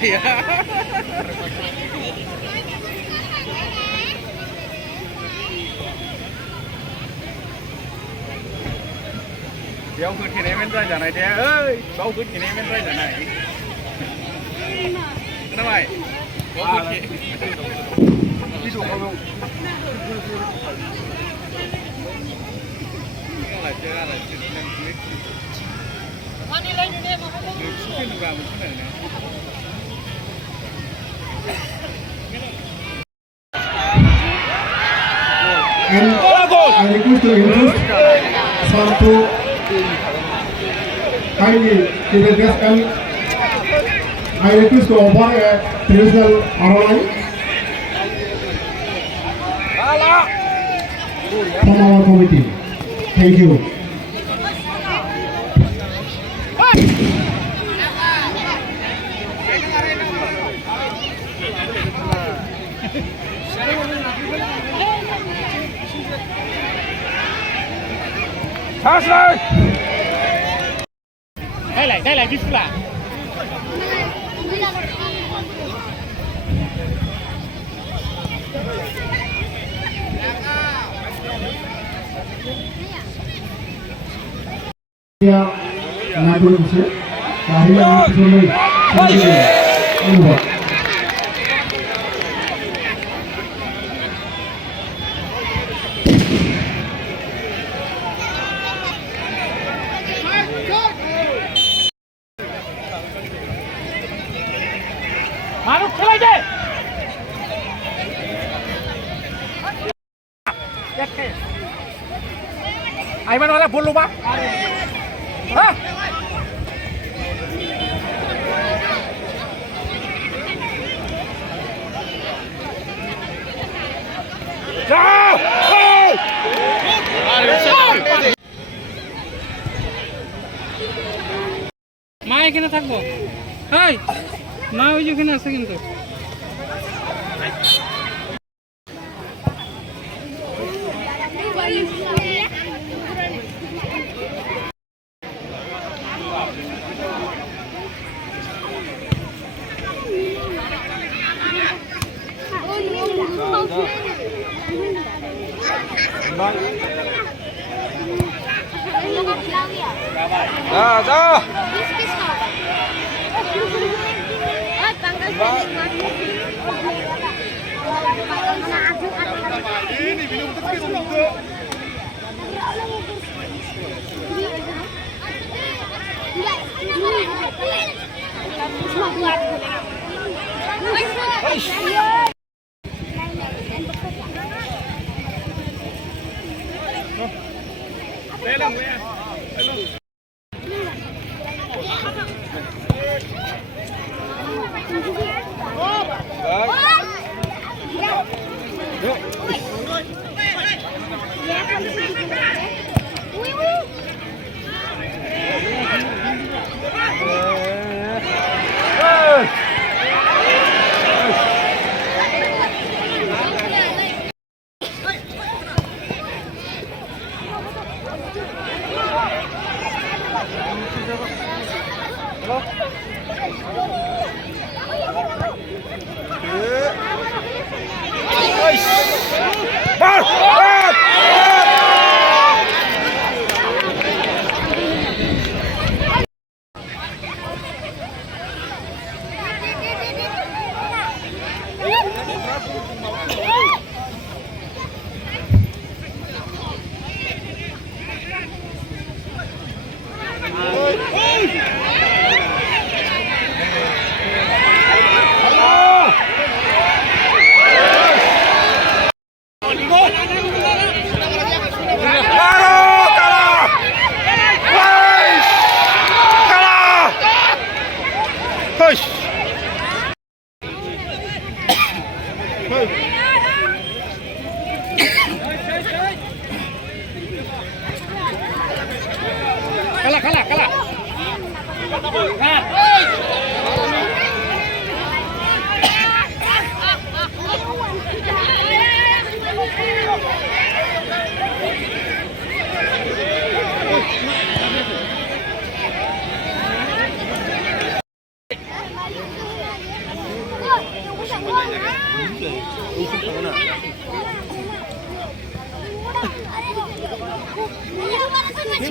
Iya. Béo cứ thì này bên ra này thế ơi, béo cứ thì này bên ra này. Nó mày. Béo cứ thì. Đi xuống không? Là chơi là chơi đi lên đi mà không có. Cái nó vào một cái này này. And I request to introduce Santo kindly to the guest and I request to offer a traditional Aroline from our committee. Thank you. Đây lại đi xuống lại. Ya, nak dulu sih. Kahiyang sulit. Maruf খেলাই দে আইমান वाला बोलो बा हां যাও মা এখানে থাকবো এই মা ওই যে ওখানে আছে কিন্তু 자. Ini minum terus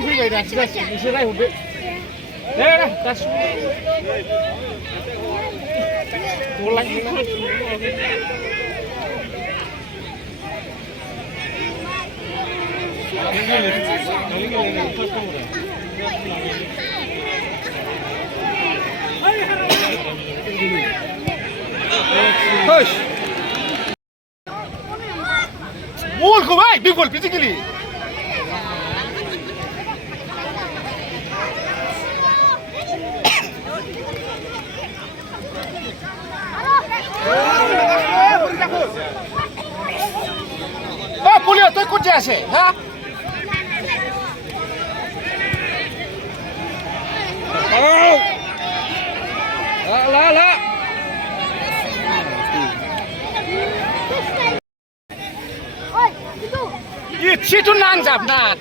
फैबाय दासो एसे रायहरदो दे गासिबो Push. Gol kau baik, dia gol physically. Pulia, tu ikut je sih, ha? Lah. Itu nangjap na.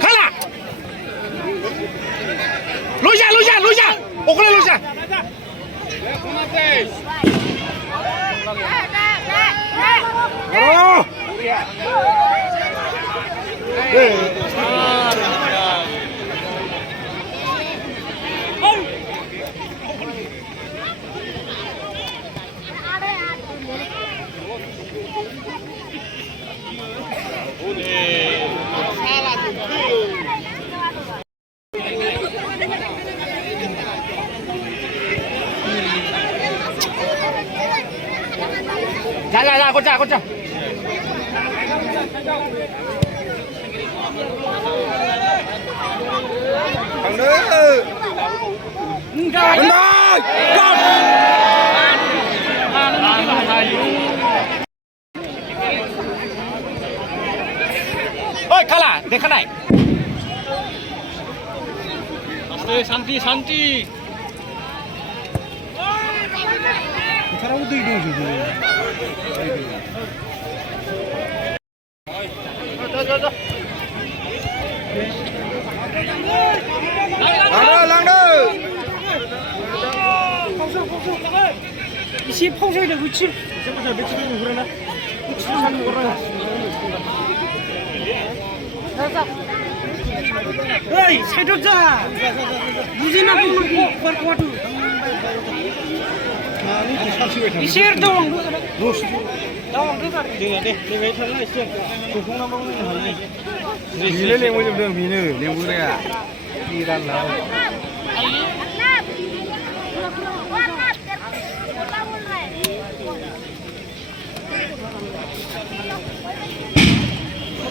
Kalah. Luja. Okey luja. Oh. Dah, kocak. Oi, kalah, देखा नहीं? शांति. 이시 펑셔이다 그치? 이제부터 며칠이면 그러나? 며칠이면 그러나? Hei, sedot dah. Bujina pun kuat. Isir dong. Dong tu kan. Dengar deh, lewat sana isir. Kukung nama mana hal ni? Mila lemu je belum mila, lemu dia. Iran lah.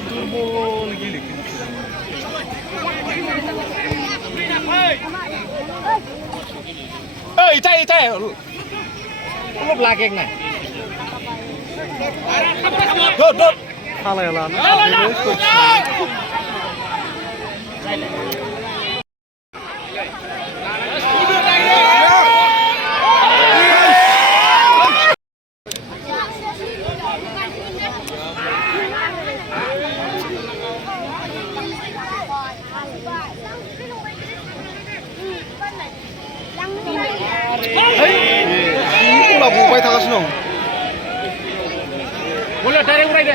Turbo lagi. Tay. Lu lagi ni. Dot. Kalah lah. गबाय थागासिनो दं बोलो direct उरायदो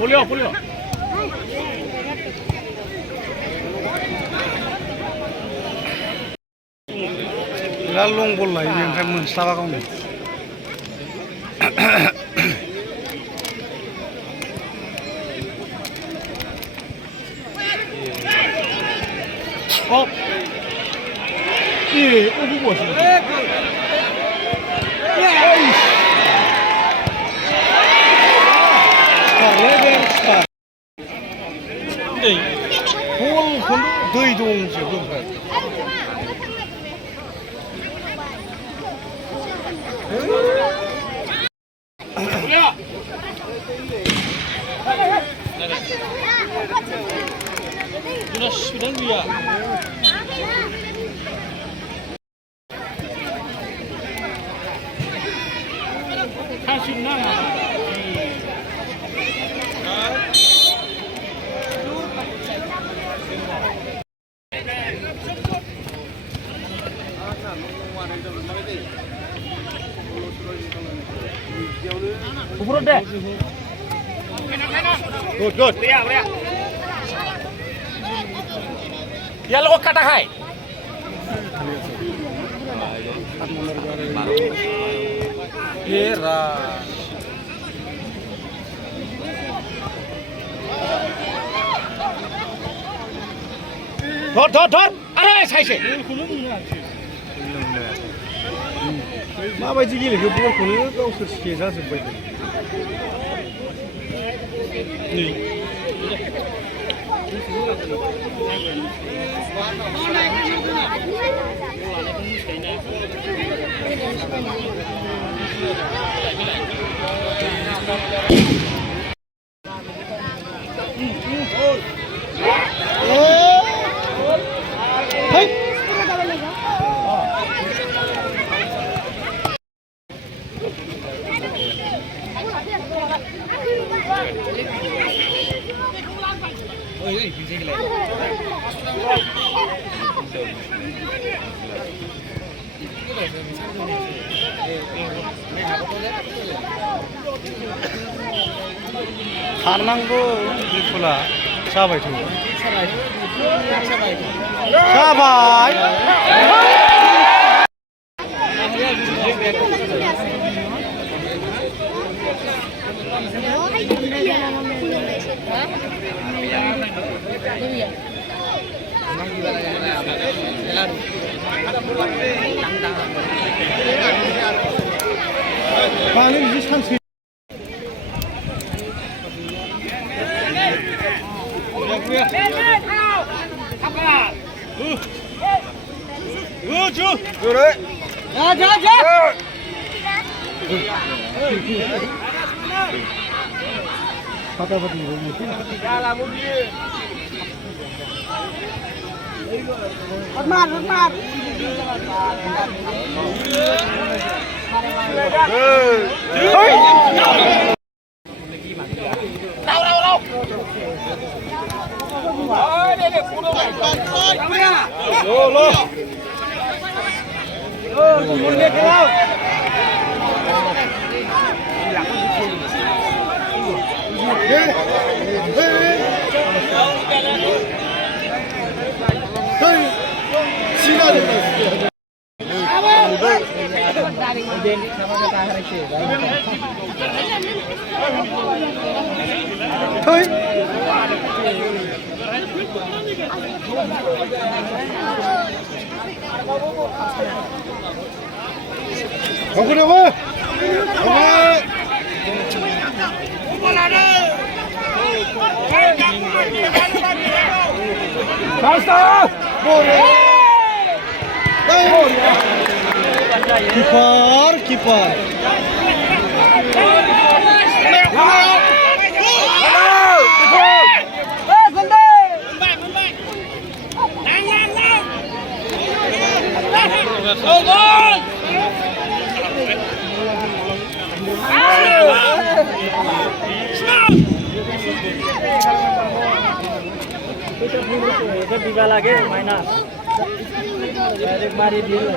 nơi polio बिराद लं बल लायो ओमफ्राय मोनस्लाबा गावनो 어? 예, 오고 왔어. 근데 공항 너희동 지금 누나 씨랑 위야. 할수 있나? 부풀어 돼. 굿. 그래. Ya lo kata hai. Era. 더. 아래 사이세. माबायदि गेलेखो बलखौनो गावसोर सेजाजोब्बाय नै खारनांगौ बिलकुला जाबायथ' जाबाय मानो बिदि सानसे 그래. 자. Hotmat. 로. kiper. Bisa lagi mainan. Direct mari dia.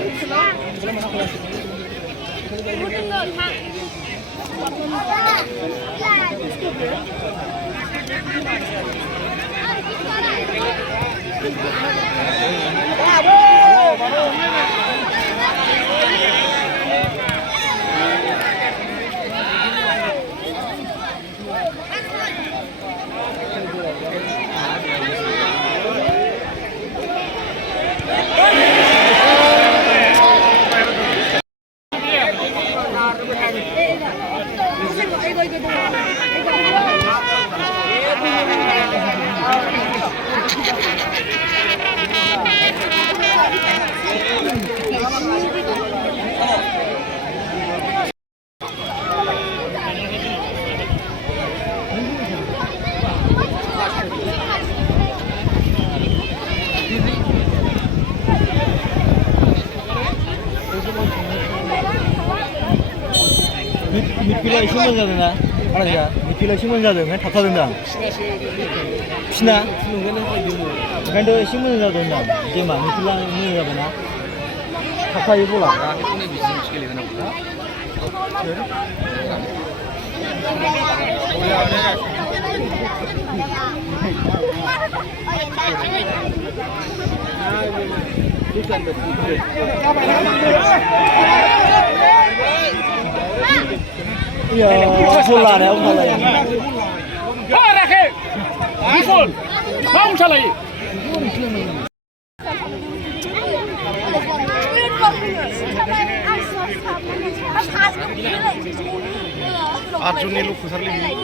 midfielder एसे मोजां जादों ना आलाया midfielder एसे मोजां जादों ओंखायनो थाबथादों सिना ओंखायनोथ' एसे मोजां जादों होनदां गेमा midfielder मोजां जाबायना थाबथायो बला Ya, bola ya, bola ya. Oh, Rakhel. Bifol. Mau salai. Arjun ni lu kusar lagi.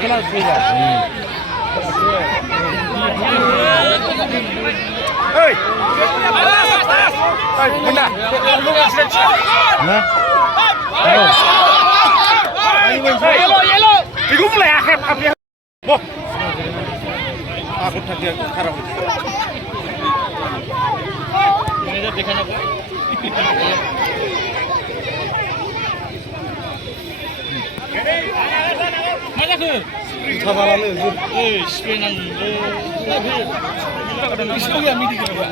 খেলা শুরু এই কোনটা হ্যাঁ yellow Digum lah akhir apa ya? Boh. Aku tadi kharap. Ini dah देखा ना boy. Mana ke? Sabara le Spain ang Isu ya midi ke ba?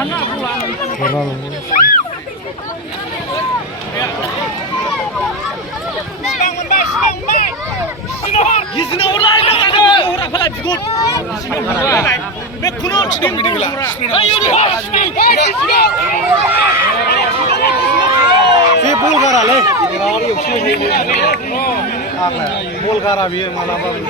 Anak pulang. Gizna orang orang pala bigot. Me kuno chim digla. Ayo di ये बोल करा ले गाड़ी उसमें नहीं आना बोल करा भी है माला बाबू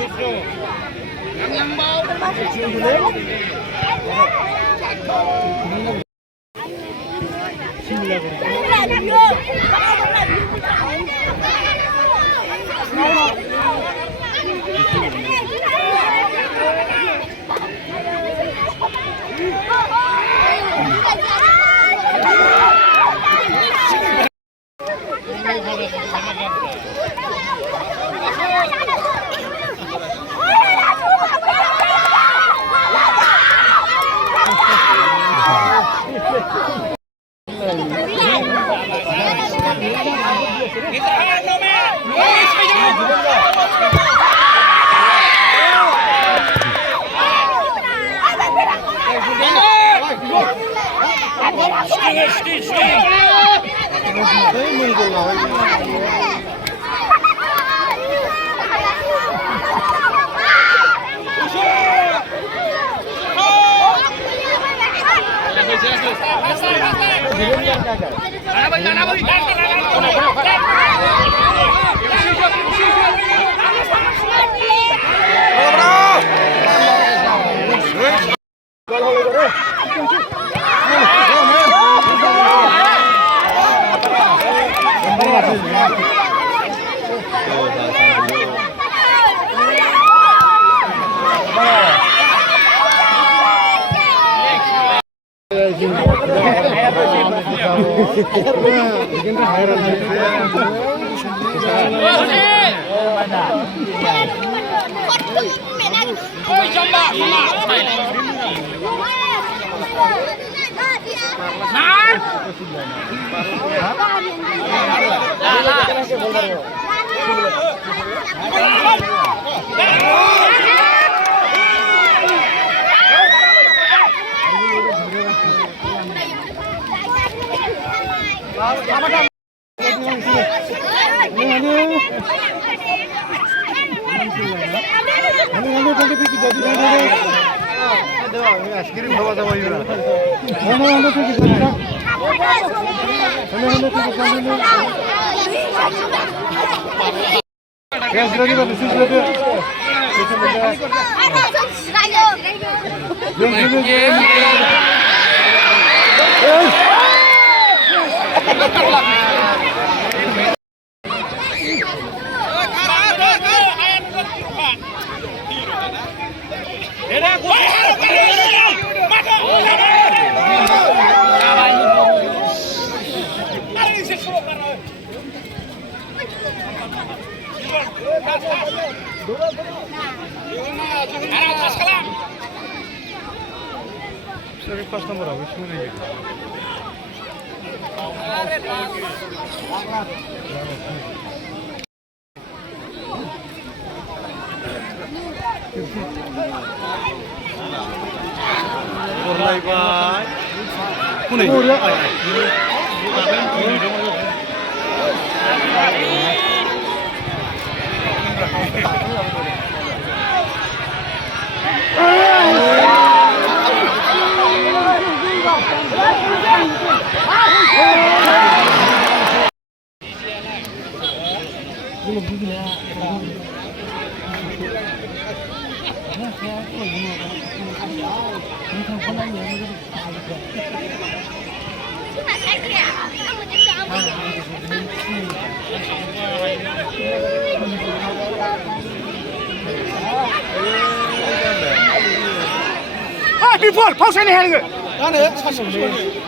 아, 비폴 파산이 하는 거. 나는 40분.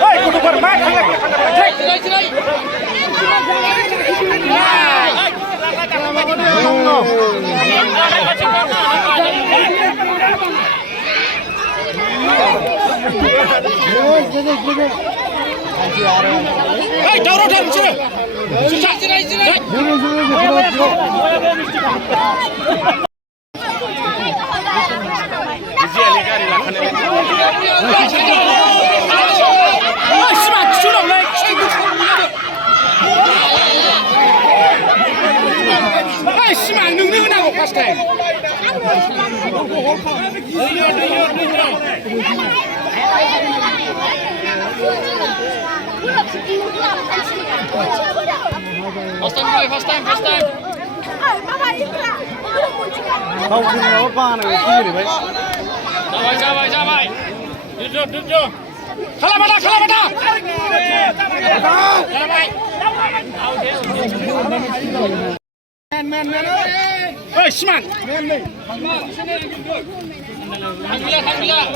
어이, 그거 봐라. 말 Hey, taruh dalam sini. Susah sini. First time. Không thì nó ba này cái gì đấy. Cabai. Duduk. Kalah mata. Man. Hei, Siman. Alhamdulillah.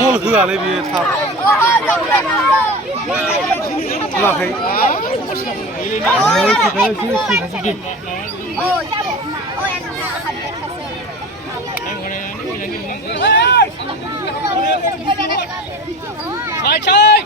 Bol cứ lại bị tháp. Là thấy. Chơi.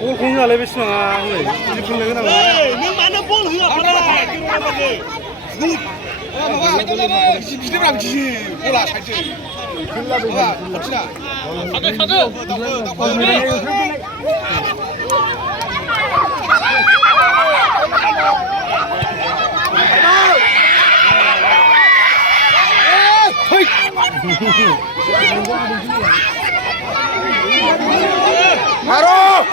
Ủa không ngờ lấy biết sao à người đi không lấy cái nào Nhưng mà nó bố lửa không phải cái mà gì. 비대랑 지지 뭐라 살지. 갑시다. 가드. 바로.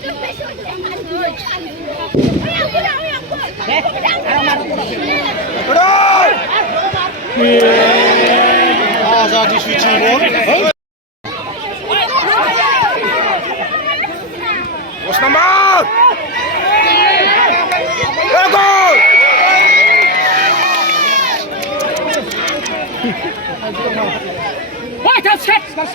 자,继续进攻。Osman! Gol! Wait, that's it. That's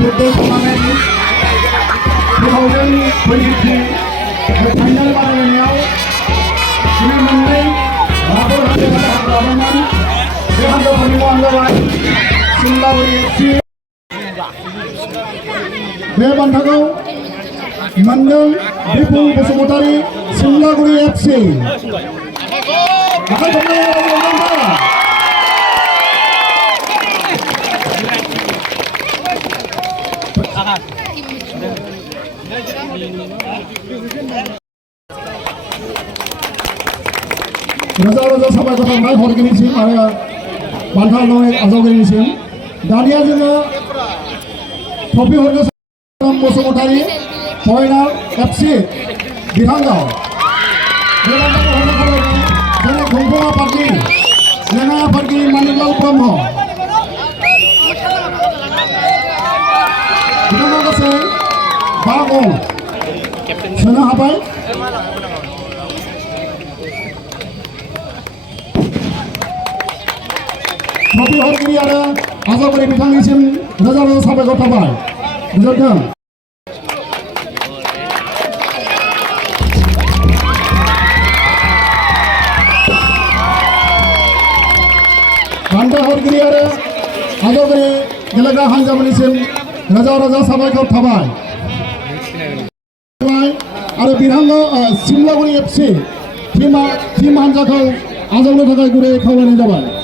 Football tournament 2023 final बादायलायनायाव दिनै मोननै हादर हादोरमानि बे हादरफोरनि मुङानो जाबाय Simlaguri FC बे बान्थाखौ मोनदों Bipul Basumatary Simlaguri FC आखाइ खबनाय रोजा साबायखर थाबाय हरगिरिनिसिम आरो बान्था आजावगिरिनिसिम दानिया जोङो ट्रफि हरनो बसुमतारी फरेनार FC बिथांगाव बे बान्थाखौ हरनो खावलायदों जोंनि दंफां आफादनि लेङाइ आफादगिरि मानिकलाल ब्रह्म बिथाङा गासै 5 गल सोनो हाबाय ट्रफि हरगिरि आरो आजावगिरि बिथांनिसिम रोजा रोजा साबायखर थाबाय गोजोन्थों बान्था हरगिरि आरो आजावगिरि गेलेग्रा हान्जाफोरनिसिम रोजा रोजा साबायखर थाबाय आरो बिरहांगाव सिमलागुरि FC टीम हान्जाखौ आजावनो थाखाय गुरै खावलायनाय जाबाय।